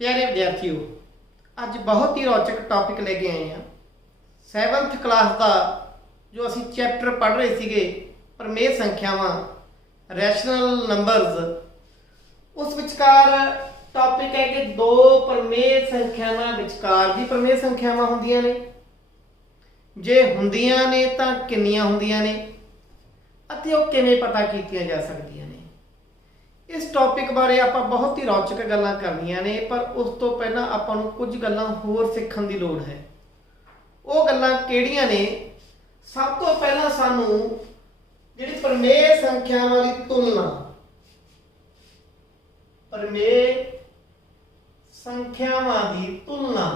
प्यारे विद्यार्थियों, अज बहुत ही रोचक टॉपिक लेके आए हैं। 7th क्लास का जो असी चैप्टर पढ़ रहे थे प्रमेय संख्यावां रैशनल नंबर्स, उस विचकार टॉपिक है कि दो प्रमेय संख्यावां विचकार दी प्रमेय संख्यावां हुंदियां ने, जे हुंदियां ने तां किन्नियां हुंदियां ने अते ओह किवें पता कीतियां जा सकदियां ने। इस टॉपिक बारे आप बहुत ही रोचक गल्लां करनियां ने, पर उस तो पहला आपां नूं कुछ गल्लां होर सीखण दी लोड़ है। वो गल्लां किहड़ियां ने? सब तो पहला सानूं जिहड़ी प्रमेय संख्यावां दी तुलना, प्रमेय संख्यावां दी तुलना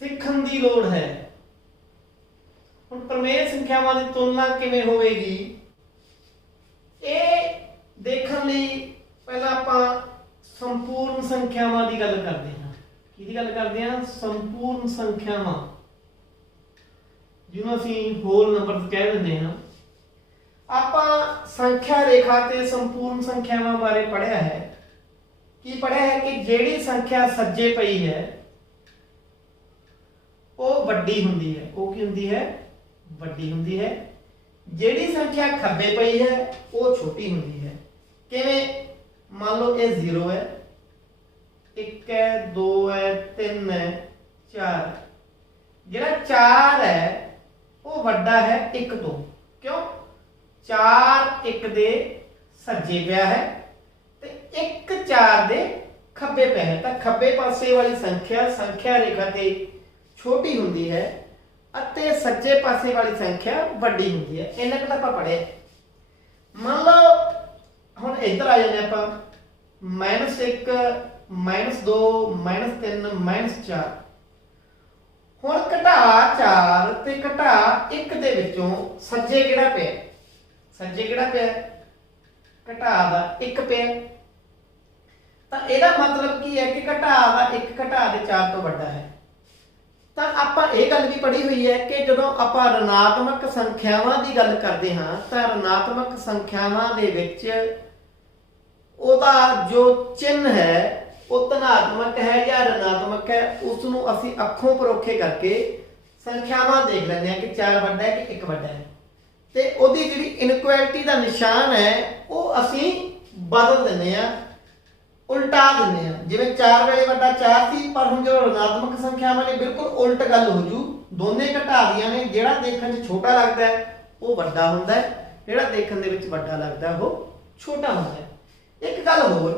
सीखण दी लोड़ है। हुण प्रमेय संख्यावां दी तुलना किवें होवेगी, ਇਹ देखण लई पहला आपां संपूर्ण संख्यावां दी गल करदे हां। किहदी गल करदे हां? संपूर्ण संख्यावां, जिन्हों असीं होल नंबर कह दिंदे हां। आपां संख्या रेखा ते संपूर्ण संख्यावां बारे पढ़िया है। की पढ़िया है कि जिहड़ी संख्या सज्जे पई है वो वड्डी हुंदी है। वो की हुंदी है? वड्डी हुंदी है। जिहड़ी संख्या खब्बे पई है वो छोटी हुंदी है। किवें? मान लो ये 0 है, 1 है, 2 है, 3 है, 4। जिहड़ा 4 है वो वड्डा है 1 तो। क्यों? 4 1 दे सज्जे पिया है ते 1 4 दे खब्बे पिया है। तां खब्बे पासे वाली संख्या संख्या रेखा ते छोटी हुंदी है ਅਤੇ सज्जे पासे वाली संख्या वड्डी हुंदी है। इन्ना कुछ आपां पढ़े। मान लो हुण इधर आ जाने आपां -1 -2 -3 -4। हुण घटा 4 ते घटा 1 दे विचों सज्जे किहड़ा पिया? सज्जे किहड़ा पिया? घटा दा 1 पिया। तां इहदा मतलब की है कि घटा दा 1 घटा दे 4 तो वड्डा है। ਤਾਂ ਆਪਾਂ ਇਹ ਗੱਲ ਵੀ ਪੜ੍ਹੀ ਹੋਈ ਹੈ ਕਿ ਜਦੋਂ ਆਪਾਂ ਰਣਾਤਮਕ ਸੰਖਿਆਵਾਂ ਦੀ ਗੱਲ ਕਰਦੇ ਹਾਂ ਤਾਂ ਰਣਾਤਮਕ ਸੰਖਿਆਵਾਂ ਦੇ ਵਿੱਚ ਉਹਦਾ ਜੋ ਚਿੰਨ੍ਹ ਹੈ ਉਹ ਧਨਾਤਮਕ ਹੈ ਜਾਂ ਰਣਾਤਮਕ ਹੈ, ਉਸ ਨੂੰ ਅਸੀਂ ਅੱਖੋਂ ਪਰੋਖੇ ਕਰਕੇ ਸੰਖਿਆਵਾਂ ਦੇਖ ਲੈਂਦੇ ਹਾਂ ਕਿ 4 ਵੱਡਾ ਹੈ ਕਿ 1 ਵੱਡਾ ਹੈ, ਤੇ ਉਹਦੀ ਜਿਹੜੀ ਇਨਕੁਐਲਿਟੀ ਦਾ ਨਿਸ਼ਾਨ ਹੈ ਉਹ ਅਸੀਂ ਬਦਲ ਦਿੰਦੇ ਹਾਂ, उल्टा दिंदे हैं। जिवें 4 वेले वड्डा 4 सी, पर हुण जो ऋणात्मक संख्यावां ने बिल्कुल उल्ट गल हो जू। दोने घटा दियां ने, जिहड़ा देखण च छोटा लगदा है वो वड्डा हुंदा है, जिहड़ा देखण दे विच वड्डा लगदा है वो छोटा हुंदा है। एक गल होर,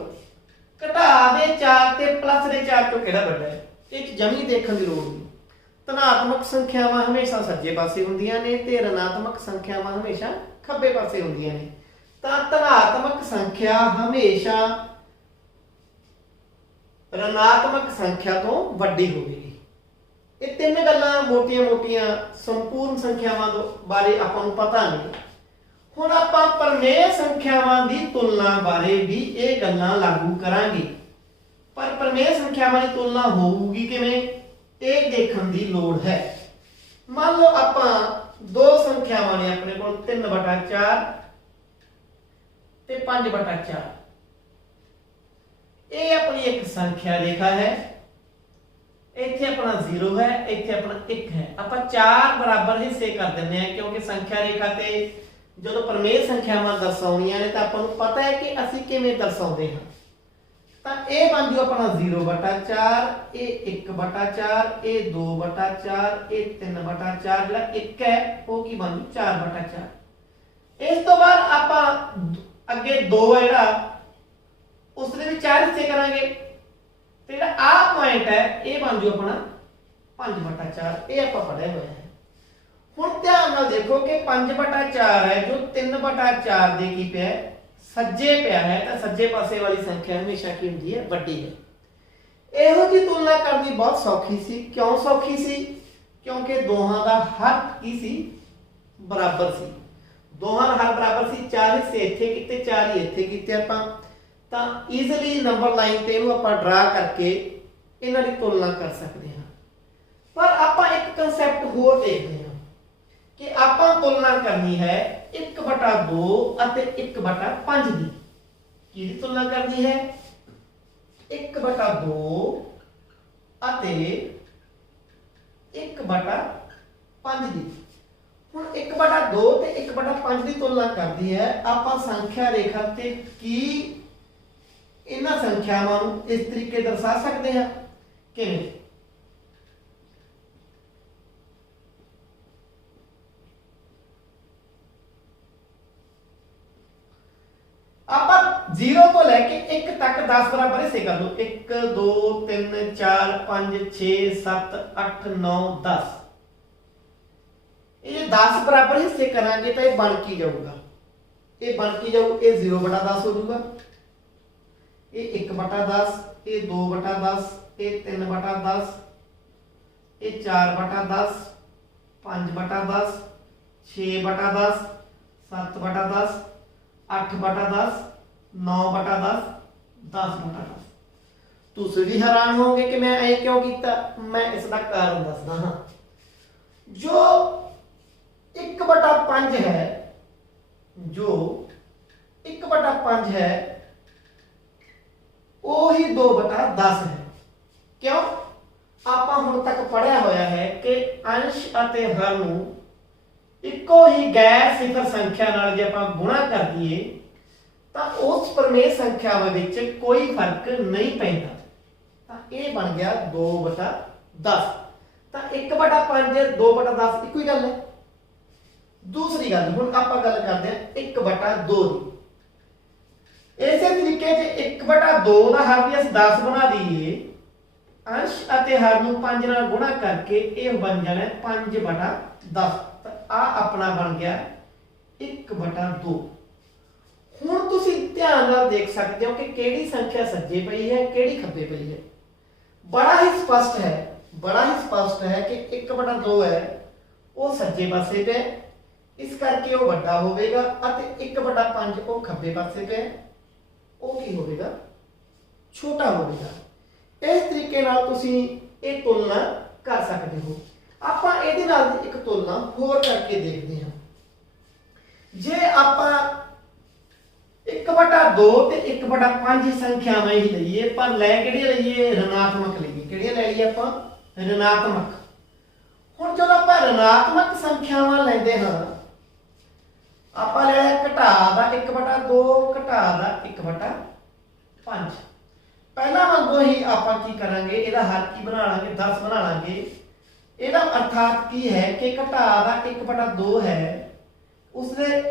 घटा दे 4 ते प्लस दे 4 तो किहड़ा वड्डा है? इह जमी देखण दी लोड़ नहीं। धनात्मक संख्यावां हमेशा सज्जे पासे हुंदियां ने ते ऋणात्मक संख्यावां हमेशा खब्बे पासे हुंदियां ने। तां धनात्मक संख्या हमेशा ऋणात्मक संख्या तो वड्डी होगी। ये 3 गल्लां मोटियां मोटियां संपूर्ण संख्यावां बारे आपां नूं पता नहीं। हुण आपां प्रमेय संख्यावां दी तुलना बारे भी ये गल्लां लागू करांगे, पर प्रमेय संख्यावां दी तुलना होऊगी किवें ये देखण दी लोड़ है। मान लो आपां दो संख्यावां ने अपने कोल 3/4 ते 5/4। ये अपनी एक संख्या रेखा है, इत्थे अपना 0 है, इत्थे अपना 1 है। आपां 4 बराबर हिस्से कर दिंदे हैं क्योंकि संख्या रेखा ते जो प्रमेय संख्यावां दर्शाउणियां ने तां आपां नूं पता है कि असीं किवें दर्शाउंदे हां। तां ये बन जू अपना 0/4, ये 1/4, ये 2/4, ये 3/4, जिहड़ा 1 है वो की बन जू 4/4। इस तो बाद आपां अगे 2 है जिहड़ा उसने भी 4 हिस्से करांगे, तो जिहड़ा आ पॉइंट है ये बन जू अपना 5/4। ये आपां पढ़िया होया है। हुण ध्यान नाल देखो कि 5/4 है जो 3/4 दे की पिया सज्जे पिया है, तो सज्जे पासे वाली संख्या हमेशा की हुंदी है? वड्डी है। इहो जी तुलना करनी बहुत सौखी सी। क्यों सौखी सी? क्योंकि दोहां दा हर की सी बराबर सी। दोहां दा हर बराबर सी। 4 हिस्से इत्थे कीते, 4 ही इत्थे कीते आपां, ਤਾਂ ਈਜ਼ੀਲੀ ਨੰਬਰ ਲਾਈਨ ਤੇ ਇਹਨੂੰ ਆਪਾਂ ਡਰਾ ਕਰਕੇ ਇਹਨਾਂ ਦੀ ਤੁਲਨਾ ਕਰ ਸਕਦੇ ਹਾਂ। ਪਰ ਆਪਾਂ ਇੱਕ ਕਨਸੈਪਟ ਹੋਰ ਦੇਖਦੇ ਹਾਂ कि आपां तुलना करनी है 1/2 ਅਤੇ 1/5 ਦੀ ਕਿਹਦੀ ਤੁਲਨਾ ਕਰਦੀ ਹੈ 1/2 ਅਤੇ 1/5 ਦੀ। ਹੁਣ 1/2 ਤੇ 1/5 ਦੀ ਤੁਲਨਾ ਕਰਦੀ ਹੈ ਆਪਾਂ ਸੰਖਿਆ ਰੇਖਾ ਤੇ ਕੀ ਇਹਨਾਂ ਸੰਖਿਆਵਾਂ ਨੂੰ ਇਸ ਤਰੀਕੇ ਦਰਸਾ ਸਕਦੇ ਹਾਂ ਕਿਵੇਂ ਆਪਾਂ 0 ਤੋਂ ਲੈ ਕੇ 1 ਤੱਕ 10 ਬਰਾਬਰ ਹਿੱਸੇ ਕਰ ਲਓ 1 2 3 4 5 6 7 8 9 10 ਇਹ 10 ਬਰਾਬਰ ਹਿੱਸੇ ਕਰਾਂਗੇ ਤਾਂ ਇਹ ਬਣ ਕੀ ਜਾਊਗਾ ਇਹ ਬਣ ਕੀ ਜਾਊ ਇਹ 0/10 ਹੋ ਜਾਊਗਾ ਇਹ 1/10 ਇਹ 2/10 ਇਹ 3/10 ਇਹ 4/10 5/10 6/10 7/10 8/10 9/10 10/10 ਤੁਸੀਂ ਵੀ ਹੈਰਾਨ ਹੋਗੇ ਕਿ ਮੈਂ ਇਹ ਕਿਉਂ ਕੀਤਾ ਮੈਂ ਇਸ ਦਾ ਕਾਰਨ ਦੱਸਦਾ ਹਾਂ ਜੋ 1/5 ਹੈ ਜੋ 1/5 ਹੈ ਉਹੀ 2/10 ਹੈ ਕਿਉਂ ਆਪਾਂ ਹੁਣ ਤੱਕ ਪੜਿਆ ਹੋਇਆ ਹੈ ਕਿ ਅੰਸ਼ ਅਤੇ ਹਰ ਨੂੰ ਇੱਕੋ ਹੀ ਗੈਰ ਸਿਫਰ ਸੰਖਿਆ ਨਾਲ ਜੇ ਆਪਾਂ ਗੁਣਾ ਕਰ ਦਈਏ ਤਾਂ ਉਸ ਪਰਮੇਸ਼ ਸੰਖਿਆਵਾਂ ਵਿੱਚ ਕੋਈ ਫਰਕ ਨਹੀਂ ਪੈਂਦਾ ਤਾਂ ਇਹ ਬਣ ਗਿਆ 2/10 ਤਾਂ 1/5 2/10 ਇੱਕੋ ਹੀ ਗੱਲ ਹੈ ਦੂਸਰੀ ਗੱਲ ਹੁਣ ਆਪਾਂ ਗੱਲ ਕਰਦੇ ਹਾਂ 1/2 ਦੀ ਇਸੇ ਤਰੀਕੇ ਜੇ 1/2 ਦਾ ਹਰ ਵੀ ਅਸੀਂ 10 ਬਣਾ ਦਈਏ ਅੰਸ਼ ਅਤੇ ਹਰ ਨੂੰ 5 ਨਾਲ ਗੁਣਾ ਕਰਕੇ ਇਹ ਬਣ ਜਾਣਾ 5/10 ਆ ਆਪਣਾ ਬਣ ਗਿਆ 1/2 ਹੁਣ ਤੁਸੀਂ ਧਿਆਨ ਨਾਲ ਦੇਖ ਸਕਦੇ ਹੋ ਕਿ ਕਿਹੜੀ ਸੰਖਿਆ ਸੱਜੇ ਪਈ ਹੈ ਕਿਹੜੀ ਖੱਬੇ ਪਈ ਹੈ ਬੜਾ ਹੀ ਸਪਸ਼ਟ ਹੈ ਕਿ 1/2 ਹੈ ਉਹ ਸੱਜੇ ਪਾਸੇ ਤੇ ਇਸ ਕਰਕੇ ਉਹ ਵੱਡਾ ਹੋਵੇਗਾ ਅਤੇ 1/5 ਉਹ ਖੱਬੇ ਪਾਸੇ ਤੇ ਉਹ ਕੀ ਹੋਵੇਗਾ ਛੋਟਾ ਹੋਵੇਗਾ ਇਸ ਤਰੀਕੇ ਨਾਲ ਤੁਸੀਂ ਇਹ ਤੁਲਨਾ ਕਰ ਸਕਦੇ ਹੋ ਆਪਾਂ ਇਹਦੇ ਨਾਲ ਇੱਕ ਤੁਲਨਾ ਹੋਰ ਕਰਕੇ ਦੇਖਦੇ ਹਾਂ ਜੇ ਆਪਾਂ 1/2 ਤੇ 1/5 ਸੰਖਿਆਵਾਂ ਹੀ ਲਈਏ ਪਰ ਲੈ ਕਿਹੜੀਆਂ ਲਈਏ ऋणात्मक ਲਈਏ ਕਿਹੜੀਆਂ ਲੈ ਲਈਏ ਆਪਾਂ ऋणात्मक ਹੁਣ ਜਦੋਂ ਆਪਾਂ ऋणात्मक ਸੰਖਿਆਵਾਂ ਲੈਂਦੇ ਹਾਂ ਆਪਾਂ ਲੈ ਲਿਆ ਘਟਾ ਦਾ 1/2 ਘਟਾ ਦਾ 1/5 ਪਹਿਲਾਂ ਵਾਂਗੂ ਹੀ ਆਪਾਂ ਕੀ ਕਰਾਂਗੇ ਇਹਦਾ ਹਰ ਕੀ ਬਣਾ ਲਾਂਗੇ 10 ਬਣਾ ਲਾਂਗੇ ਇਹਦਾ ਅਰਥਾਤ ਕੀ ਹੈ ਕਿ ਘਟਾ ਦਾ 1/2 ਹੈ ਉਸਦੇ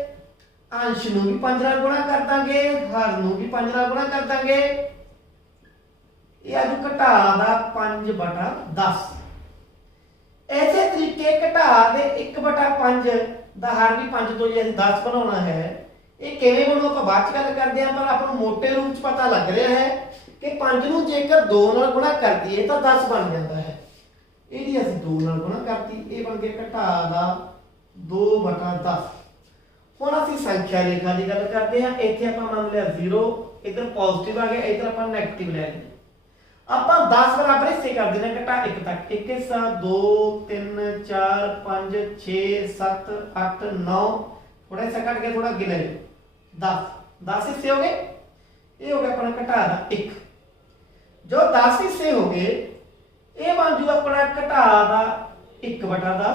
ਅੰਸ਼ ਨੂੰ ਵੀ 5 ਨਾਲ ਗੁਣਾ ਕਰ ਦਾਂਗੇ ਹਰ ਨੂੰ ਵੀ 5 ਨਾਲ ਗੁਣਾ ਕਰ ਦਾਂਗੇ ਇਹ ਆ ਜੋ ਘਟਾ ਦਾ 5/10 ਐਸੇ ਤਰੀਕੇ ਘਟਾ ਦੇ 1/5 ਦਾ ਹਰ ਵੀ 5 ਤੋਂ ਜੇ ਅਸੀਂ 10 ਬਣਾਉਣਾ ਹੈ ਇਹ ਕਿਵੇਂ ਬਣੂ ਆਪਾਂ ਬਾਅਦ ਚ ਗੱਲ ਕਰਦੇ ਹਾਂ ਪਰ ਆਪਾਂ ਨੂੰ ਮੋٹے ਰੂਪ ਚ ਪਤਾ ਲੱਗ ਰਿਹਾ ਹੈ ਕਿ 5 ਨੂੰ ਜੇਕਰ 2 ਨਾਲ ਗੁਣਾ ਕਰ ਦਈਏ ਤਾਂ 10 ਬਣ ਜਾਂਦਾ ਹੈ ਇਹਦੀ ਅਸੀਂ 2 ਨਾਲ ਗੁਣਾ ਕਰਤੀ ਇਹ ਬਣ ਗਿਆ ਘਟਾ ਦਾ 2/10 ਹੁਣ ਅਸੀਂ ਸੰਖਿਆ ਰੇਖਾ ਦੀ ਗੱਲ ਕਰਦੇ ਹਾਂ ਇੱਥੇ ਆਪਾਂ ਮੰਨ ਲਿਆ 0 ਇਧਰ ਪੋਜ਼ਿਟਿਵ ਆ ਗਿਆ ਇਧਰ ਆਪਾਂ ਨੈਗੇਟਿਵ ਲੈ ਲਿਆ ਆਪਾਂ 10 ਬਰਾਬਰ ਹਿੱਸੇ ਕਰ ਦੇਣਾ ਘਟਾ 1 ਤੱਕ 1 ਹਿੱਸਾ 2 3 4 5 6 7 8 9 ਥੋੜਾ ਹਿੱਸਾ ਕੱਟ ਕੇ ਥੋੜਾ ਅੱਗੇ ਲੈ ਜਾਓ 10 ਹਿੱਸੇ ਹੋ ਗਏ ਇਹ ਹੋ ਗਿਆ ਆਪਣਾ ਘਟਾ ਦਾ 1 ਜੋ 10 ਹਿੱਸੇ ਹੋ ਗਏ ਇਹ ਬਣ ਜੂ ਆਪਣਾ ਘਟਾ ਦਾ 1/10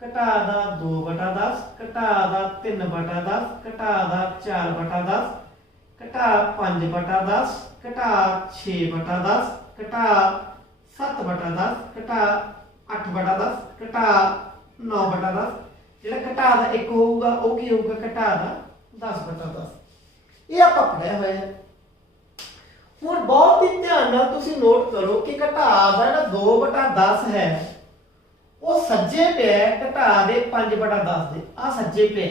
ਘਟਾ ਦਾ 2/10 ਘਟਾ ਦਾ 3/10 ਘਟਾ ਦਾ 4/10 ਘਟਾ 5/10 ਘਟਾ 6/10 ਘਟਾ 7/10 ਘਟਾ 8/10 ਘਟਾ 9/10 ਜਿਹੜਾ ਘਟਾ ਦਾ 1 ਹੋਊਗਾ ਉਹ ਕੀ ਹੋਊਗਾ ਘਟਾ ਦਾ 10/10 ਇਹ ਆਪਾਂ ਪੜਿਆ ਹੋਇਆ ਹੈ ਹੁਣ ਬਹੁਤ ਹੀ ਧਿਆਨ ਨਾਲ ਤੁਸੀਂ ਨੋਟ ਕਰੋ ਕਿ ਘਟਾ ਦਾ ਜਿਹੜਾ 2/10 ਹੈ ਉਹ ਸੱਜੇ ਪਿਆ ਘਟਾ ਦੇ 5/10 ਦੇ ਆ ਸੱਜੇ ਪਿਆ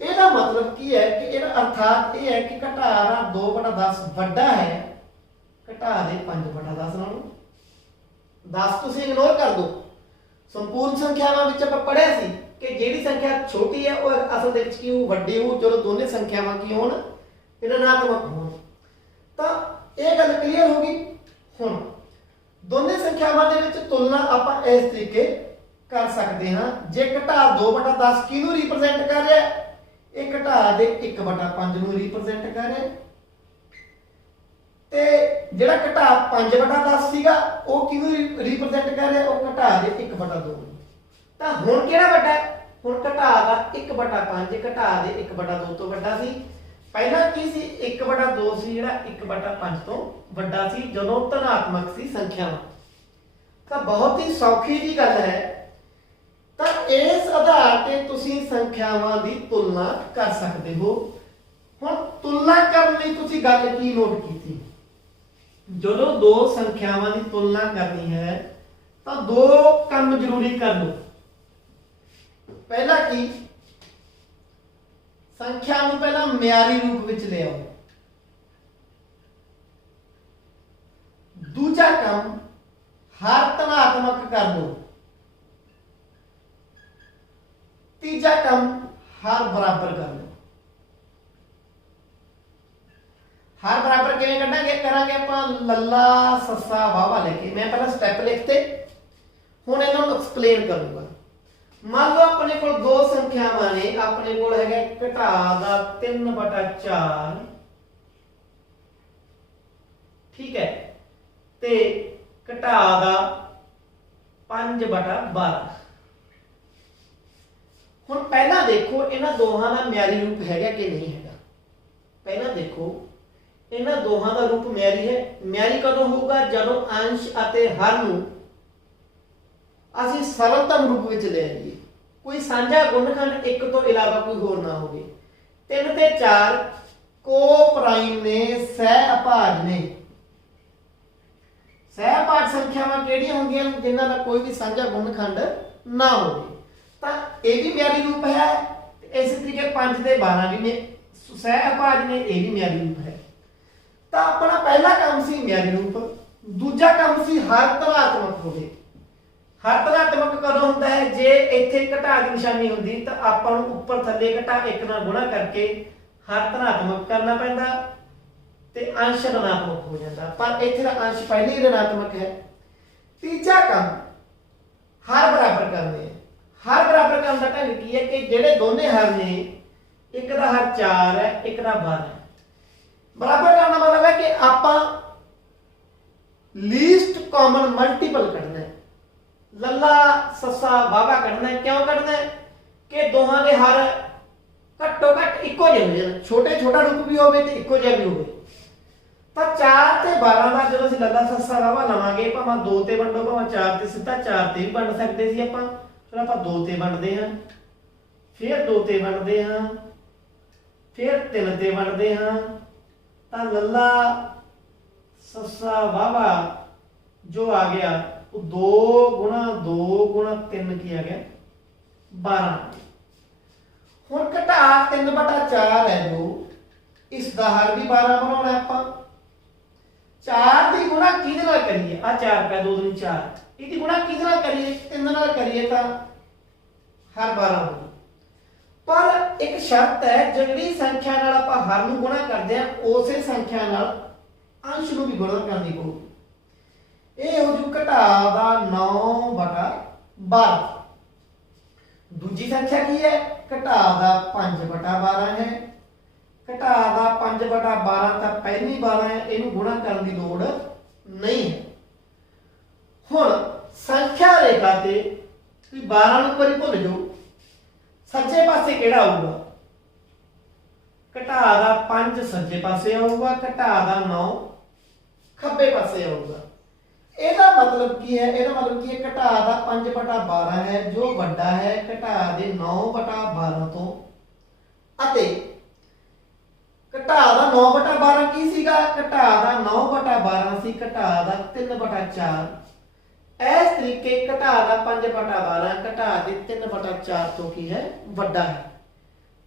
ਇਹਦਾ ਮਤਲਬ ਕੀ ਹੈ ਕਿ ਇਹਦਾ ਅਰਥਾਤ ਇਹ ਹੈ ਕਿ ਘਟਾ ਦਾ 2/10 ਵੱਡਾ ਹੈ ਘਟਾ ਦੇ 5/10 ਨਾਲੋਂ 10 ਤੁਸੀਂ ਇਗਨੋਰ ਕਰ ਦਿਓ ਸੰਪੂਰਨ ਸੰਖਿਆਵਾਂ ਵਿੱਚ ਆਪਾਂ ਪੜਿਆ ਸੀ ਕਿ ਜਿਹੜੀ ਸੰਖਿਆ ਛੋਟੀ ਹੈ ਉਹ ਅਸਲ ਦੇ ਵਿੱਚ ਕੀ ਹੋ ਵੱਡੀ ਹੋ ਜਦੋਂ ਦੋਨੇ ਸੰਖਿਆਵਾਂ ਕੀ ਹੋਣ ऋणात्मक ਹੋਣ ਤਾਂ ਇਹ ਗੱਲ ਕਲੀਅਰ ਹੋ ਗਈ ਹੁਣ ਦੋਨੇ ਸੰਖਿਆਵਾਂ ਦੇ ਵਿੱਚ ਤੁਲਨਾ ਆਪਾਂ ਇਸ ਤਰੀਕੇ कर सकते हैं। जे घटा 2/10 किनू रिप्रजेंट कर रहा है, ये घटा दे 1/5 नू रिप्रजेंट कर रहा है, ते जेड़ा घटा 5/10 सीगा वो किनू रिप्रजेंट कर रहा है, वो घटा दे 1/2। तां हुण किहड़ा वड्डा है? हुण घटा दा 1/5 घटा दे 1/2 तो वड्डा सी। पहला की सी 1/2 सी जेड़ा 1/5 तो वड्डा सी जदों धनात्मक सी संख्यावां। तां बहुत ही सौखी जी गल है। तां इस आधार ते तुसीं संख्यावां दी तुलना कर सकते हो। हुण तुलना करन लई तुसीं गल की नोट कीती, जदों दो संख्यावां दी तुलना करनी है तां दो काम जरूरी कर लो। पहला की संख्या नूं पहला म्यारी रूप विच ले आओ। दूजा काम हर धनात्मक कर लो। तीजा काम हर बराबर कर लो। हर बराबर किवें कढांगे? करांगे आपां लल्ला सस्सा वावा लेके। मैं पहला स्टैप लिखते, हुण इन्हां नूं एक्सप्लेन करूंगा। मान लो अपने को दो संख्यावां ने, अपने को है घटा दा 3/4, ठीक है, ते घटा दा 5/12। हुण पहला देखो इन्हां दोहां दा म्यारी रूप हैगा कि नहीं हैगा। पहला देखो इन्हां दोहां दा रूप म्यारी है। म्यारी कदों होगा? जदों अंश अते हर नूं ਅਸੀਂ ਸਰਲਤਮ रूप ਵਿੱਚ ਲੈ ਲਈਏ। कोई ਸਾਂਝਾ गुणखंड एक तो इलावा कोई होर ना होवे। 3 ਤੇ 4 को प्राइम ने, सह अभाज ने। सह अभाज संख्यावां किहड़ियां होंदियां जिन्हां दा कोई भी साਂਝਾ गुणखंड ना होवे। तां ਇਹ भी म्यारी रूप है। इस तरीके 5 ਤੇ 12 भी ने सह अभाज ने, ये भी म्यारी रूप है। तां अपना पहला काम सी म्यारी रूप। दूजा काम सी हर धनात्मक होवे। हर धनात्मक कदों होंदा है? जे इत्थे घटा की निशानी होंदी तां आपां नूं उपर थल्ले घटा 1 नाल गुणा करके हर धनात्मक करना पैंदा ते अंश ऋणात्मक हो जाता। पर इत्थे दा अंश पहले ही ऋणात्मक है। तीजा काम हर बराबर करने। हर बराबर करने का ढंग की है कि जेडे दोने हर ने, एक दा हर 4 है, एक दा 12 है। बराबर करना मतलब है कि आपां लीस्ट कॉमन मल्टीपल करना है। लल्ला सस्सा वावा कढ़ना है। क्यों कढ़ना है? कि दोहां दे हर घट्टो घट इक्को जिहे हो जाण। छोटे छोटा रूप भी होवे ते इक्को जिहा भी होवे। तां 4 ते 12 दा जदों असीं लल्ला सस्सा वावा लवांगे, भावां 2 ते वंडो, भावां 4 ते सीधा 4 ते भी वंड सकदे सी आपां। फिर आपां 2 ते वंडदे हां, फिर 2 ते वंडदे हां, फिर 3 ते वंडदे हां। तां लल्ला सस्सा वावा जो आ गया 2 गुणा 2 गुणा 3 की आ गया 12। हुण घटा 3/4 है जो, इसका हर भी 12 बनाना आपां। 4 दी गुणा किहदे नाल करिए? आ 4 पे 2 दूनी 4, इहदी गुणा किहदे नाल करिए? 3 नाल करिए तां हर 12 होगी। पर एक शर्त है, जिहड़ी संख्या नाल आपां हर नूं गुणा करदे आ उसे संख्या नाल अंश नूं भी गुणा करनी पਊ। ये हो जू घटा दा 9/12। दूजी संख्या की है? घटा दा 5/12 है। घटा दा 5/12 तां पहली 12 है, इहनूं गुणा करन दी लोड़ नहीं है। हुण संख्या रेखा ते 12 नूं करी भुल जाओ, सज्जे पासे किहड़ा आऊगा? घटा दा 5 सज्जे पासे आऊगा, घटा दा 9 खब्बे पासे आऊगा। ਇਹਦਾ मतलब की है? ਇਹਦਾ मतलब की है घटा दा 5/12 है जो ਵੱਡਾ है घटा दे 9/12 ਤੋਂ, ਅਤੇ ਘਟਾ ਦਾ 9/12 ਕੀ ਸੀਗਾ? ਘਟਾ ਦਾ 9/12 ਸੀ ਘਟਾ ਦਾ 3/4। ਇਸ ਤਰੀਕੇ ਘਟਾ ਦਾ 5/12 ਘਟਾ ਦੇ 3/4 ਤੋਂ ਕੀ ਹੈ? ਵੱਡਾ ਹੈ।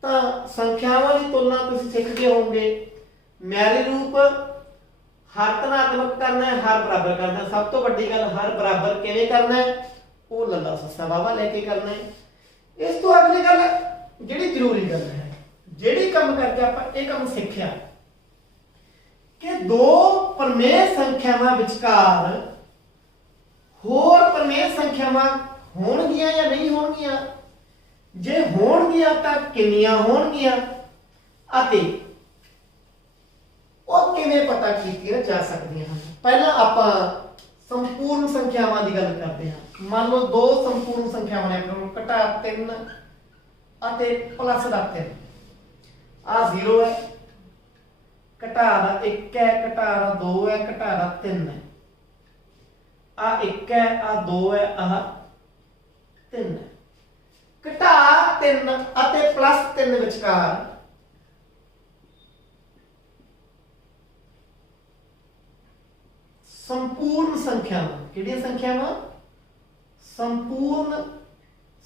ਤਾਂ ਸੰਖਿਆਵਾਂ ਦੀ ਤੁਲਨਾ ਤੁਸੀਂ ਸਿੱਖ ਗਏ ਹੋਵੋਗੇ। म्यारी रूप हर धनात्मक करना है, हर बराबर करना है। सब तो बड़ी गल हर बराबर किवें करना है? वो लल्ला सस्सा वावा लेके करना है। इस तो अगली गल जिहड़ी जरूरी गल है, जिहड़ी काम करके आपां इह काम सिੱਖਿਆ कि दो प्रमेय संख्यावां विचकार होर प्रमेय संख्यावां ਹੋਣਗੀਆਂ ਜਾਂ ਨਹੀਂ ਹੋਣਗੀਆਂ, ਜੇ ਹੋਣਗੀਆਂ ਤਾਂ ਕਿੰਨੀਆਂ ਹੋਣਗੀਆਂ ਅਤੇ ਉਹ ਕਿਵੇਂ ਪਤਾ ਕੀਤੀਆਂ ਜਾ ਸਕਦੀਆਂ ਹਨ। ਪਹਿਲਾਂ ਆਪਾਂ ਸੰਪੂਰਨ ਸੰਖਿਆਵਾਂ ਦੀ ਗੱਲ ਕਰਦੇ ਹਾਂ। ਮੰਨ ਲਓ ਦੋ ਸੰਪੂਰਨ ਸੰਖਿਆਵਾਂ ਨੇ, ਆਪਣੇ ਕੋਲ ਘਟਾ 3 ਅਤੇ ਪਲੱਸ ਦਾ 3। ਆ 0 ਹੈ, ਘਟਾ ਦਾ 1 ਹੈ, ਘਟਾ ਦਾ 2 ਹੈ, ਘਟਾ ਦਾ 3 ਹੈ। ਆ 1 ਹੈ, ਆ 2 ਹੈ, ਆਹ 3 ਹੈ। ਘਟਾ 3 ਅਤੇ ਪਲੱਸ 3 ਵਿਚਕਾਰ ਸੰਪੂਰਨ ਸੰਖਿਆਵਾਂ, ਕਿਹੜੀਆਂ ਸੰਖਿਆਵਾਂ? ਸੰਪੂਰਨ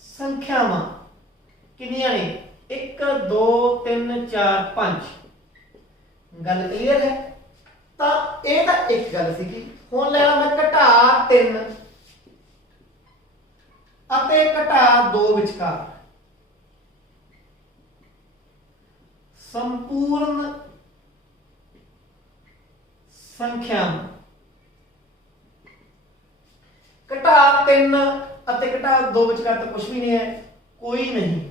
ਸੰਖਿਆਵਾਂ ਕਿੰਨੀਆਂ ਨੇ? 1 2 3 4 5। ਗੱਲ ਕਲੀਅਰ ਹੈ? ਤਾਂ ਇਹ ਤਾਂ ਇੱਕ ਗੱਲ ਸੀਗੀ। ਹੁਣ ਲੈਣਾ ਮੈਂ ਘਟਾ 3 ਅਤੇ ਘਟਾ 2 ਵਿਚਕਾਰ ਸੰਪੂਰਨ ਸੰਖਿਆਵਾਂ। ਘਟਾ 3 ਅਤੇ ਘਟਾ 2 ਵਿਚਕਾਰ ਤਾਂ ਕੁਝ ਵੀ ਨਹੀਂ ਹੈ, ਕੋਈ ਨਹੀਂ,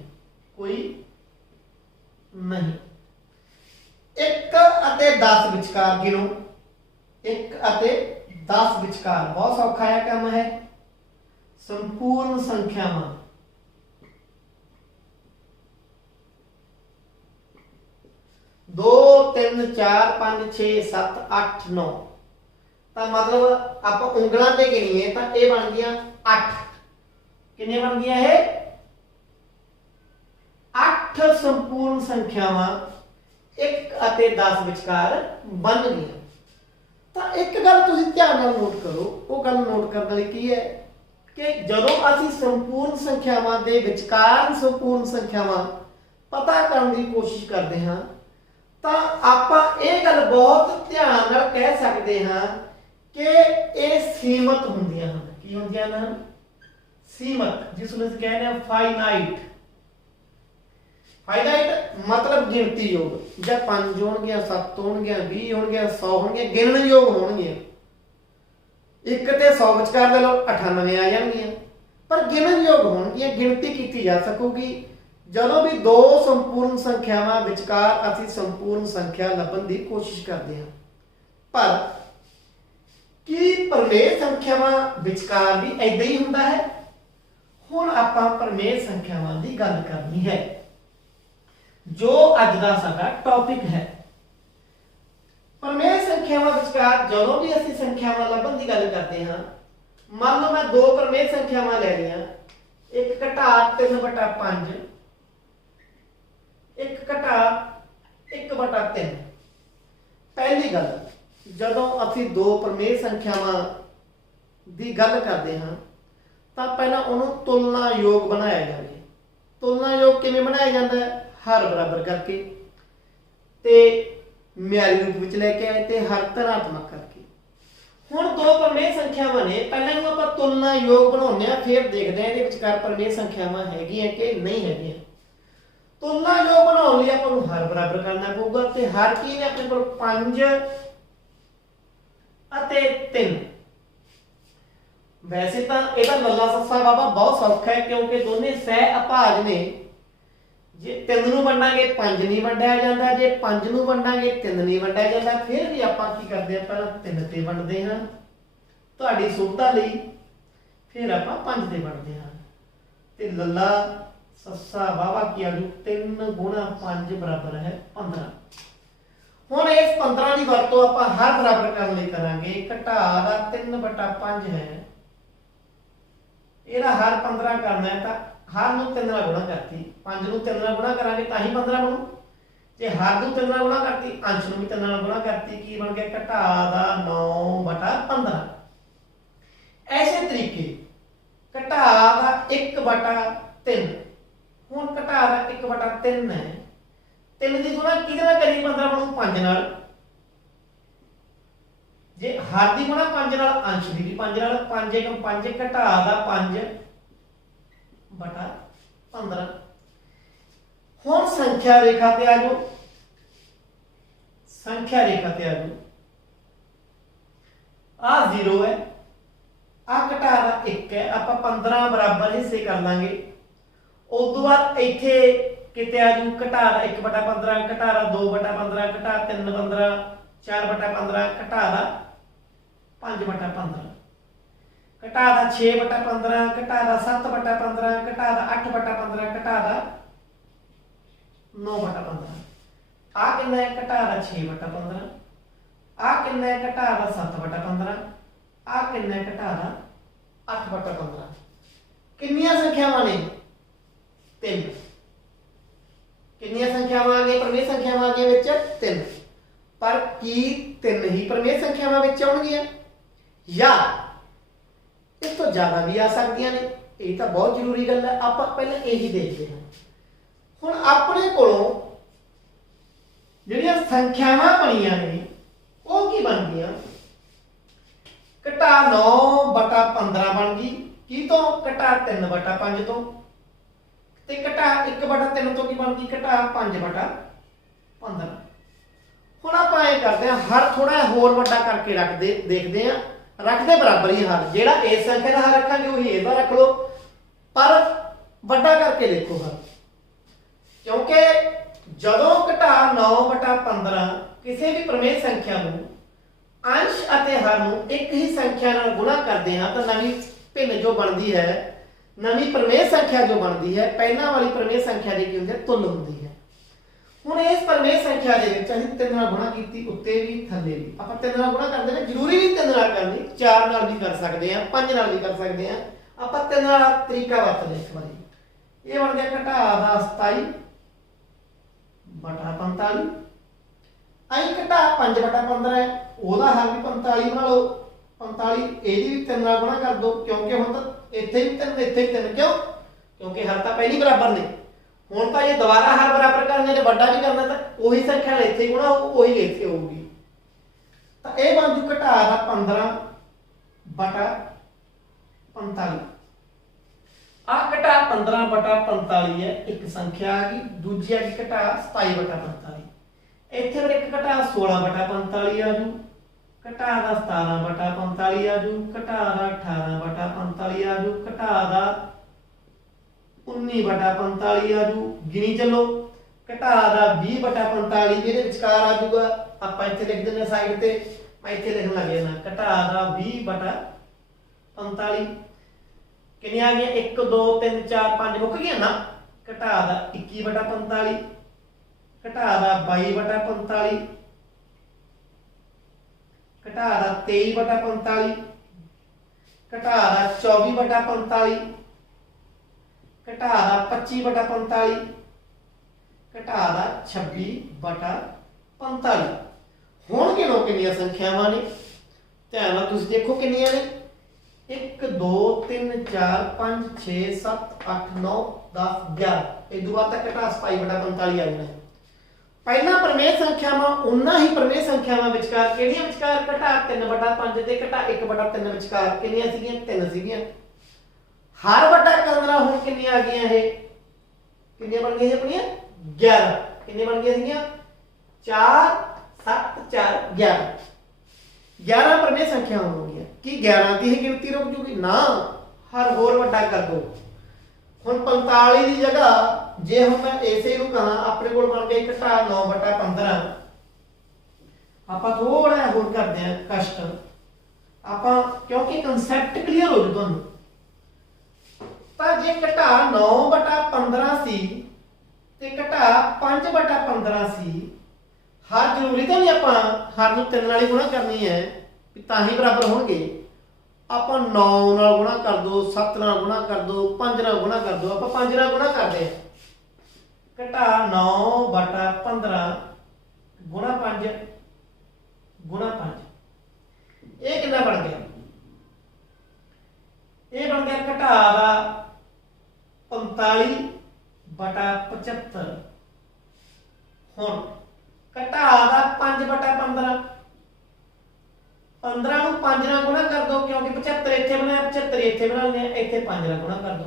ਕੋਈ ਨਹੀਂ। 1 ਅਤੇ 10 ਵਿਚਕਾਰ ਗਿਣੋ। 1 ਅਤੇ 10 ਵਿਚਕਾਰ ਬਹੁਤ ਸੌਖਾ ਹੈ ਕੰਮ ਹੈ। ਸੰਪੂਰਨ ਸੰਖਿਆਵਾਂ दो 3 4 5 6 7 8 9। ਤਾਂ ਮਤਲਬ ਆਪਾਂ ਉਂਗਲਾਂ ਤੇ ਗਿਣੀਏ ਤਾਂ ਇਹ ਬਣ ਗਿਆ 8। ਕਿੰਨੇ ਬਣ ਗਿਆ ਇਹ? 8 ਸੰਪੂਰਨ ਸੰਖਿਆਵਾਂ 1 ਅਤੇ 10 ਵਿਚਕਾਰ ਬਣ ਗਈਆਂ। ਤਾਂ ਇੱਕ ਗੱਲ ਤੁਸੀਂ ਧਿਆਨ ਨਾਲ ਨੋਟ ਕਰੋ, ਉਹ ਗੱਲ ਨੋਟ ਕਰਨ ਵਾਲੀ ਕੀ ਹੈ ਕਿ ਜਦੋਂ ਅਸੀਂ ਸੰਪੂਰਨ ਸੰਖਿਆਵਾਂ ਦੇ ਵਿਚਕਾਰ ਸੰਪੂਰਨ ਸੰਖਿਆਵਾਂ ਪਤਾ ਕਰਨ ਦੀ ਕੋਸ਼ਿਸ਼ ਕਰਦੇ ਹਾਂ ਤਾਂ ਆਪਾਂ ਇਹ ਗੱਲ ਬਹੁਤ ਧਿਆਨ ਨਾਲ ਕਹਿ ਸਕਦੇ ਹਾਂ ਕਿ ਇਹ ਸੀਮਤ ਹੁੰਦੀਆਂ ਹਨ। ਕੀ ਹੁੰਦੀਆਂ ਹਨ? ਸੀਮਤ, ਜਿਸ ਨੂੰ ਅਸੀਂ ਕਹਿੰਦੇ ਹਾਂ ਫਾਈਨਾਈਟ। ਫਾਈਨਾਈਟ ਮਤਲਬ ਗਿਣਤੀਯੋਗ। ਜਾਂ 5 ਹੋਣਗੀਆਂ, 7 ਹੋਣਗੀਆਂ, 20 ਹੋਣਗੀਆਂ, 100 ਹੋਣਗੀਆਂ, ਗਿਣਨਯੋਗ ਹੋਣਗੀਆਂ। 1 ਤੇ 100 ਵਿਚਕਾਰ ਲੈ ਲਓ 98 ਆ ਜਾਣਗੀਆਂ, ਪਰ ਗਿਣਨਯੋਗ ਹੋਣਗੀਆਂ, ਗਿਣਤੀ ਕੀਤੀ ਜਾ ਸਕੂਗੀ। ਜਦੋਂ ਵੀ ਦੋ ਸੰਪੂਰਨ ਸੰਖਿਆਵਾਂ ਵਿਚਕਾਰ ਅਸੀਂ ਸੰਪੂਰਨ ਸੰਖਿਆ ਲੱਭਣ ਦੀ ਕੋਸ਼ਿਸ਼ ਕਰਦੇ ਹਾਂ। ਪਰ ਕੀ ਪਰਮੇਯ ਸੰਖਿਆਵਾਂ ਵਿਚਕਾਰ ਵੀ ਏਦਾਂ ਹੀ ਹੁੰਦਾ ਹੈ? ਹੁਣ ਆਪਾਂ ਪਰਮੇਯ ਸੰਖਿਆਵਾਂ ਦੀ ਗੱਲ ਕਰਨੀ ਹੈ, ਜੋ ਅੱਜ ਦਾ ਸਾਡਾ ਟੌਪਿਕ ਹੈ। ਪਰਮੇਯ ਸੰਖਿਆਵਾਂ ਵਿਚਕਾਰ ਜਦੋਂ ਵੀ ਅਸੀਂ ਸੰਖਿਆਵਾਂ ਲੱਭਣ ਦੀ ਗੱਲ ਕਰਦੇ ਹਾਂ, ਮੰਨ ਲਓ ਮੈਂ ਦੋ ਪਰਮੇਯ ਸੰਖਿਆਵਾਂ ਲੈ ਲਈਆਂ, ਇੱਕ ਘਟਾ 3/5, ਇੱਕ ਘਟਾ 1/3। ਪਹਿਲੀ ਗੱਲ, ਜਦੋਂ ਅਸੀਂ ਦੋ ਪਰਮੇਯ ਸੰਖਿਆਵਾਂ ਦੀ ਗੱਲ ਕਰਦੇ ਹਾਂ ਤਾਂ ਪਹਿਲਾਂ ਉਹਨੂੰ ਤੁਲਨਾਯੋਗ ਬਣਾਇਆ ਜਾਵੇ। ਤੁਲਨਾਯੋਗ ਕਿਵੇਂ ਬਣਾਇਆ ਜਾਂਦਾ ਹੈ? ਹਰ ਬਰਾਬਰ ਕਰਕੇ ਤੇ ਮਿਆਰੀ ਰੂਪ ਵਿੱਚ ਲੈ ਕੇ ਆਏ ਤੇ ਹਰ ਧਨਾਤਮਕ ਕਰਕੇ। ਹੁਣ ਦੋ ਪਰਮੇਯ ਸੰਖਿਆਵਾਂ ਨੇ, ਪਹਿਲਾਂ ਇਹਨੂੰ ਆਪਾਂ ਤੁਲਨਾਯੋਗ ਬਣਾਉਂਦੇ ਆ, ਫਿਰ ਦੇਖਦੇ ਆ ਇਹਦੇ ਵਿਚਕਾਰ ਪਰਮੇਯ ਸੰਖਿਆਵਾਂ ਹੈਗੀਆਂ ਕਿ ਨਹੀਂ ਹੈਗੀਆਂ। ਤੁਲਨਾਯੋਗ ਬਣਾਉਣ ਲਈ ਆਪਾਂ ਨੂੰ ਹਰ ਬਰਾਬਰ ਕਰਨਾ ਪਊਗਾ ਤੇ ਹਰ ਕੀ ਨੇ ਆਪਣੇ ਕੋਲ 5 ਅਤੇ 3। ਵੈਸੇ ਤਾਂ ਇਹਦਾ ਲੱਲਾ ਸੱਸਾ ਬਾਬਾ ਬਹੁਤ ਸੌਖਾ ਹੈ ਕਿਉਂਕਿ ਦੋਨੇ ਸਹਿ ਅਭਾਜ ਨੇ। ਜੇ 3 ਨੂੰ ਵੰਡਾਂਗੇ 5 ਨਹੀਂ ਵੰਡਿਆ ਜਾਂਦਾ, ਜੇ 5 ਨੂੰ ਵੰਡਾਂਗੇ 3 ਨਹੀਂ ਵੰਡਿਆ ਜਾਂਦਾ। ਫਿਰ ਵੀ ਆਪਾਂ ਕੀ ਕਰਦੇ ਆ, ਪਹਿਲਾਂ 3 ਤੇ ਵੰਡਦੇ ਹਾਂ ਤੁਹਾਡੀ ਸੁਵਿਧਾ ਲਈ, ਫਿਰ ਆਪਾਂ 5 ਤੇ ਵੰਡਦੇ ਹਾਂ ਤੇ ਲੱਲਾ ਸੱਸਾ ਵਾਵਾ ਕੀ ਆਜੂ 3 × 5 ਬਰਾਬਰ ਹੈ 15। ਹੁਣ ਇਸ 15 ਦੀ ਵਰਤੋਂ ਆਪਾਂ ਹਰ ਬਰਾਬਰ ਕਰਨ ਲਈ ਕਰਾਂਗੇ। ਘਟਾ ਦਾ 3/5 ਹੈ, ਇਹਦਾ ਹਰ 15 ਕਰਨਾ ਹੈ ਤਾਂ ਹਰ ਨੂੰ 3 ਨਾਲ ਗੁਣਾ ਕਰਤੀ, 5 ਨੂੰ 3 ਨਾਲ ਗੁਣਾ ਕਰਾਂਗੇ ਤਾਂ ਹੀ 15 ਬਣੂ। ਜੇ ਹਰ ਨੂੰ 3 ਨਾਲ ਗੁਣਾ ਕਰਤੀ, ਅੰਸ਼ ਨੂੰ ਵੀ 3 ਨਾਲ ਗੁਣਾ ਕਰਤੀ, ਕੀ ਬਣ ਗਿਆ? ਘਟਾ ਦਾ 9/15। ਐਸੇ ਤਰੀਕੇ ਘਟਾ ਦਾ 1/3। ਹੁਣ ਘਟਾ ਦਾ 1/3 ਹੈ, 3 ਦੀ ਗੁਣਾ ਕਿਹਦੇ ਨਾਲ ਕਰੀ? 15 ਬਣੂ 5 ਨਾਲ। ਜੇ ਹਰ ਦੀ ਗੁਣਾ 5 ਨਾਲ, ਅੰਸ਼ ਦੀ ਵੀ 5 ਨਾਲ, 5 × 5 ਘਟਾ ਦਾ 5/15। ਹੁਣ ਸੰਖਿਆ ਰੇਖਾ ਤੇ ਆ ਜਾਓ, ਸੰਖਿਆ ਰੇਖਾ ਤੇ ਆ ਜਾਓ। ਆ 0 ਹੈ, आ घटा दा 1 है, आप 15 बराबर हिस्से कर लांगे। उस तो बाद इत्थे किते आ जू घटा दा 1/15, घटा दा 2/15, घटा 3/15, 4/15, घटा दा 5/15, घटा दा 6/15, घटा दा 7/15, घटा दा 8/15, घटा दा 9/15। आ कितना है? घटा दा 6/15। आ कितना है? घटा दा 7/15। आ कितना है? घटा दा 8/15। कितनियां संख्यावां ने? 3। कितनियां संख्यावां आ गई? प्रमेय संख्यावां आ गई विच 3। पर की 3 ही प्रमेय संख्यावां विच आउणगीਆਂ या इस तो ज्यादा भी आ सकदियां ने? ये तो बहुत जरूरी गल है, आप पहले यही देखते हैं। हुण अपने कोलों जिहड़ियां संख्यावां बणीਆਂ ने ਉਹ की बन गईਆਂ? घटा 9/15 बन गई की तो? घटा 3/5 तो। ते घटा 1/3 तो की बन गई? घटा 5/15। हुण आपां ये करते हैं, हर थोड़ा होर वड्डा करके रखते देखते हैं, रखते बराबर ही हर, जेड़ा इस संख्या का हर रखांगे वही इसका रख लो, पर वड्डा करके देखो हर। क्योंकि जदों घटा 9/15 किसी भी प्रमेय संख्या नूं अंश अते हर नूं एक ही संख्या नाल गुणा करते हैं तो नवीं भिन्न जो बनती है, नवीं प्रमेय संख्या जो बनती है, पहला वाली प्रमेय संख्या की की होंदी तुल होंदी है। हुण इस प्रमेय संख्या दे विच असीं 3 नाल गुणा कीती, उत्ते भी थल्ले भी आपां 3 नाल गुणा करदे ने, जरूरी नहीं 3 नाल करनी, 4 नाल भी कर सकते हैं, 5 नाल भी कर सकते हैं। आपां 3 नाल तरीका वरतदे इस वारी। ये बन गया घटा दा 27/45। आई घटा 5/15 है, ओहदा हल भी 45 बना लो। 45 ਇਹਦੀ भी 3 नाल गुणा कर दो, क्योंकि हुण तां ਇੱਥੇ भी 3 ਇੱਥੇ भी 3, क्यों? क्योंकि हर तां पहली बराबर ने। हुण तां ये दोबारा हर बराबर करने ते वड्डा भी करना तां ਉਹੀ संख्या ਇੱਥੇ गुणा होਊ, ਉਹੀ ਇੱਥੇ होਊगी। तां ਇਹ बन जू घटा दा 15/45। आ घटा 15/45 है, एक संख्या आ गई। दूजी आ गई घटा 27/45। ਇੱਥੇ ਫਿਰ ਇੱਕ ਘਟਾ 16/45 आ जू, घटा दा 17/45 आ जू, घटा दा 18/45 आ जू, घटा दा 19/45 आ जू। गिनी चलो, घटा दा 20/45 ਇਹਦੇ ਵਿਚਕਾਰ ਆ ਜੂਗਾ। ਆਪਾਂ ਇੱਥੇ ਲਿਖ ਦਿੰਦੇ ਸਾਈਡ ਤੇ, मैं ਇੱਥੇ ਲਿਖਣ ਲੱਗ ਜਾਣਾ घटा दा 20/45। कितनी आ गई? 1 2 3 4 5 मुक गया ना। घटा दा 21/45, घटा दा 22/45, घटा दा 23/45, घटा दा 24/45, घटा दा 25/45, घटा दा 26/45। हुण गिनो कितनियां संख्यावां ने? ध्यान नाल तुसीं देखो कितनियां ने? 1 2 3 4 5 6 7 8 9 10 11। इस दो बाद तक घटा 27/45 आ जाना है। पहला प्रमेय संख्यावां उन्ना ही प्रमेय संख्यावां विचकार किहड़ियां विचकार? घटा 3/5 ते घटा 1/3 विचकार कितनियां सीगीਆਂ? 3 सीगीਆਂ। हर वड्डा करना हुण कितनियां आ गईਆਂ? ये कितनियां बन गईਆਂ अपनियां? 11। कितनियां बन गईਆਂ सीगीਆਂ? 4 7 4 11। 11 प्रमेय संख्यावां हो गई। कि 11 की ही गिनती रुक जूगी ना, हर होर वड्डा कर दो। हुण 45 की जगह जे हुण मैं इसे नूं कहां अपने कोल बन गई घटा 9/15। आपां थोड़ा होर करदे हां कष्ट, आपां क्योंकि कंसैप्ट क्लीयर हो जू तुहानूं। तां जे घटा 9/15 सी ते घटा 5/15 सी, हर जरूरी तो नहीं आपां हर नूं 3 नाल ही गुणा करनी है तां ही बराबर होणगे। आप 9 नाल गुणा कर दो, 7 नाल गुणा कर दो, 5 नाल गुणा कर दो। आप 5 नाल गुणा करते हैं। घटा 9/15 गुणा 5 गुणा 5, ये कितना बन गया? ये बन गया घटा दा 45/75। हुण घटा दा 5/15, 15 ਨੂੰ 5 ਨਾਲ ਗੁਣਾ ਕਰ ਦੋ, क्योंकि 75 ਇੱਥੇ ਬਣਾਇਆ, 75 ਇੱਥੇ ਬਣਾ ਲਿਆ, ਇੱਥੇ 5 ਨਾਲ ਗੁਣਾ ਕਰ ਦੋ।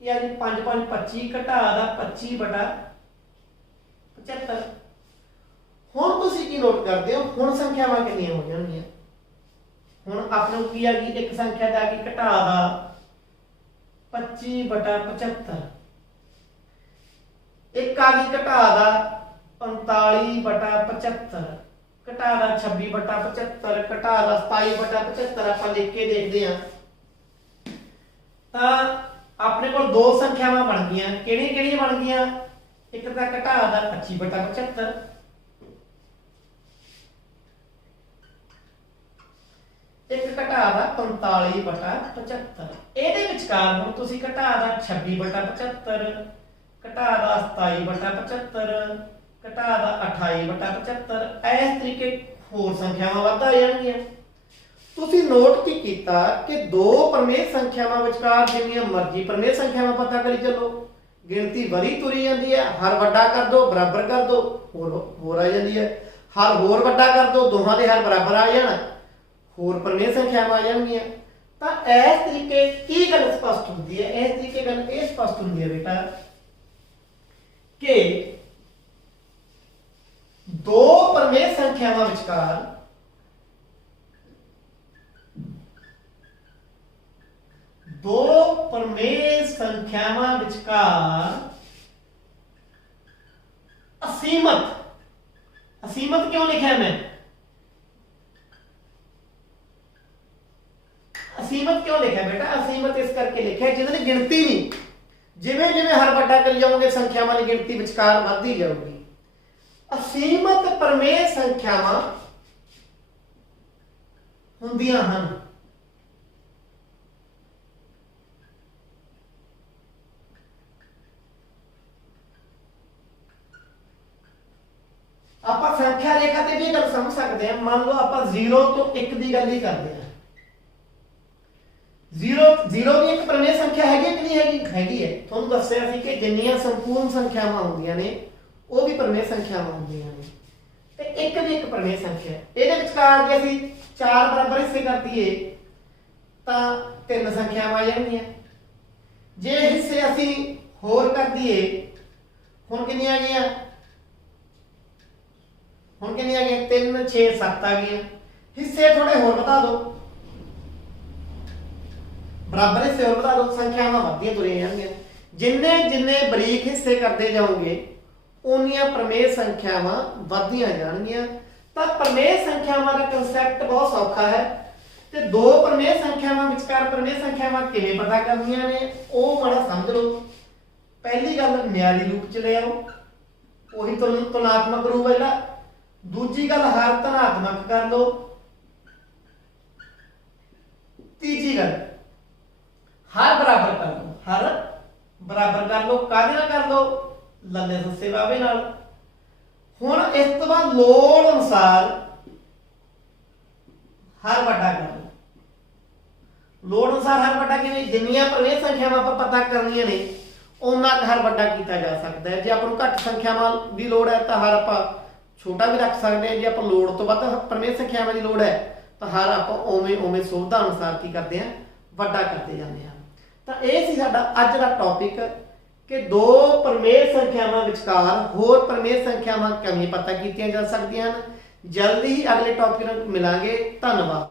यानी 5 5 25 घटा दा 25/75। हुण तुसीं की नोट करदे हो? हुण संख्यावां कितनियां हो जाणगीਆਂ? ਹੁਣ ਆਪਣੇ ਨੂੰ ਕੀ ਆ ਗਈ, ਇੱਕ ਸੰਖਿਆ ਦਾ ਕੀ ਘਟਾ ਦਾ 25/75, ਇੱਕ ਆ ਗਈ ਘਟਾ ਦਾ 45/75, ਘਟਾ ਦਾ 26/75, ਘਟਾ ਦਾ 27/75। ਆਪਾਂ ਲਿਖ ਕੇ ਦੇਖਦੇ ਹਾਂ ਤਾਂ ਆਪਣੇ ਕੋਲ ਦੋ ਸੰਖਿਆਵਾਂ ਬਣ ਗਈਆਂ। ਕਿਹੜੀਆਂ ਕਿਹੜੀਆਂ ਬਣ ਗਈਆਂ, ਇੱਕ ਤਾਂ ਘਟਾ ਦਾ 25/75, ਇੱਕ ਘਟਾ ਦਾ 45/75। ਇਹਦੇ ਵਿਚਕਾਰ ਹੁਣ ਤੁਸੀਂ ਘਟਾ ਦਾ 26/75, ਘਟਾ ਦਾ 27/75, ਘਟਾ ਦਾ 28/75, ਇਸ ਤਰੀਕੇ ਹੋਰ ਸੰਖਿਆਵਾਂ ਵੱਧਦਾ ਜਾਣਗੀਆਂ। ਤੁਸੀਂ ਨੋਟ ਕੀ ਕੀਤਾ ਕਿ ਦੋ ਪ੍ਰਮੇਯ ਸੰਖਿਆਵਾਂ ਵਿਚਕਾਰ ਜਿੰਨੀਆਂ ਮਰਜ਼ੀ ਪ੍ਰਮੇਯ ਸੰਖਿਆਵਾਂ ਪਤਾ ਕਰੀ ਚੱਲੋ, ਗਿਣਤੀ ਵਧੀ ਤੁਰੀ ਜਾਂਦੀ ਹੈ। ਹਰ ਵੱਡਾ ਕਰ ਦੋ, ਬਰਾਬਰ ਕਰ ਦੋ, ਹੋਰ ਆ ਜਾਂਦੀ ਹੈ। ਹਰ ਹੋਰ ਵੱਡਾ ਕਰ ਦੋ, ਦੋਹਾਂ ਦੇ ਹਰ ਬਰਾਬਰ ਆ ਜਾਣ, ਹੋਰ ਪ੍ਰਮੇਯ ਸੰਖਿਆਵਾਂ ਆ ਜਾਣਗੀਆਂ। ਤਾਂ ਇਸ ਤਰੀਕੇ ਕੀ ਗੱਲ ਸਪਸ਼ਟ ਹੁੰਦੀ ਹੈ, ਇਸ ਤਰੀਕੇ ਗੱਲ ਇਹ ਸਪਸ਼ਟ ਹੁੰਦੀ ਹੈ ਬੇਟਾ ਕਿ ਦੋ ਪ੍ਰਮੇਯ ਸੰਖਿਆਵਾਂ ਵਿਚਕਾਰ असीमत, असीमत क्यों लिखा मैं, असीमत क्यों लिखा बेटा, असीमत इस करके लिखा जिन्हें गिनती नहीं, जिमें जिमें हर वड्डा कर जाओगे संख्यावां की गिनती विचकार बढ़ती जाऊगी। असीमत प्रमेय संख्यावां हुंदियां हन। ਆਪਾਂ संख्या रेखा ते भी गल समझ सकते हैं। मान लो आप 0 तो 1 की गल ही करते हैं। 0 भी एक प्रमेय संख्या हैगी कि नहीं हैगी, हैगी है। तुहानू दस्सिया सी कि जिन्नियां संपूर्ण संख्यावां होंदियां ने वो भी प्रमेय संख्यावां होंदियां ने ते एक भी एक प्रमेय संख्या है। इहदे विचकार जे असीं 4 बराबर हिस्से कर दईए तां 3 संख्यावां आ जाणगीआं। जे हिस्से असीं होर कर दईए हुण किन्नियां आ गईआं, हुण कितनी आ गई 3 6 7 आ गई। हिस्से थोड़े होर बता दो, बराबर हिस्से होर बता दो, संख्यावां वधदियां तुरियां जाणगीआं। जिन्ने जिन्ने बरीक हिस्से करते जाओगे उन्नियां प्रमेय संख्यावां वधदियां जाणगीआं। तां प्रमेय संख्यावां दा कंसैप्ट बहुत सौखा है ते दो प्रमेय संख्यावां विचकार प्रमेय संख्यावां किवें पता करनियां ने ओह माड़ा समझ लो। पहली गल म्यारी रूप च ले आओ, ओही तुलनात्मक रूप है जिहड़ा। दूजी गल हर धनात्मक कर लो। तीजी गल हर बराबर कर लो, हर बराबर कर लो। काहदे नाल कर लो, लल्ले सस्से वावे नाल। हुण इस तो बाद लोड़ अनुसार हर वड्डा कर लो। लोड़ अनुसार हर वड्डा किवें, जिन्नियां प्रमेय संख्यावां आपां पता करनियां ने उन्ना हर वड्डा कीता जा सकदा है। जे आपां नूं घੱਟ संख्यावां दी लोड़ है तां हर आपां छोटा भी रख सकते हैं। जे आप लोड़ तो वध प्रमेय संख्यावां की लोड़ है तो हर आप उवें उवें सुविधा अनुसार की करते हैं, वड्डा करते जाते हैं। तो यह सी साडा अज दा टॉपिक कि दो प्रमेय संख्यावां विचकार होर प्रमेय संख्यावां किवें पता कीतियां जा सकदियां हन। जल्दी ही अगले टॉपिक नाल मिलांगे। धन्नवाद।